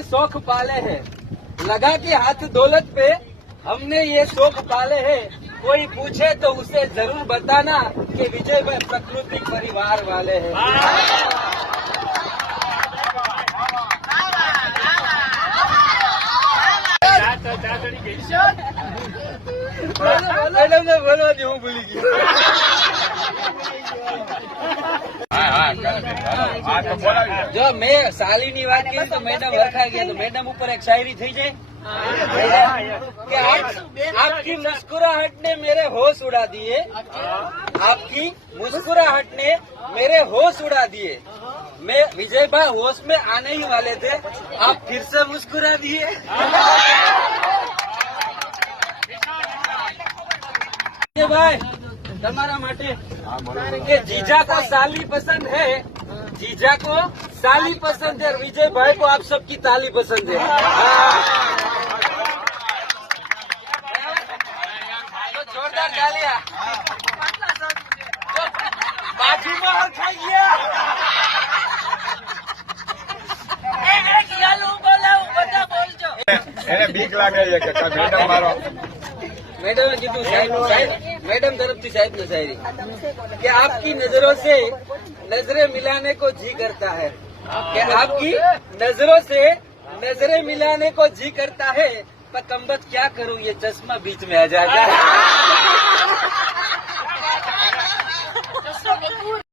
ये शौक पाले हैं, लगा के हाथ दौलत पे हमने ये शौक पाले हैं। कोई पूछे तो उसे जरूर बताना कि विजय भाई प्राकृतिक परिवार वाले हैं। मैडम ने बोलवा दी, હું ભૂલી ગયો। જો મેં સાલીની વાત કરી તો મેડમ વરખાઈ ગયા, તો મેડમ ઉપર એક શાયરી થઈ જાય कि आपकी मुस्कुराहट ने मेरे होश उड़ा दिए, आपकी मुस्कुराहट ने मेरे होश उड़ा दिए। मैं विजय भाई होश में आने ही वाले थे, आप फिर से मुस्कुरा दिए। भाई તમારા માટે કે जीजा को साली पसंद है, जीजा को साली पसंद है, विजय भाई को आप सबकी ताली पसंद है। जोरदार तालियां। बाजू में हाथ खाई गया। એને બીક લાગે છે કે મેડમ મારો मैडम कीधु साहब मैडम तरफ थी साहब ने शायरी कि आपकी नजरों से नजरें मिलाने को जी करता है, कि आपकी नजरों से नजरें मिलाने को जी करता है, पर कम्बत क्या करूं ये चश्मा बीच में आ जाता है।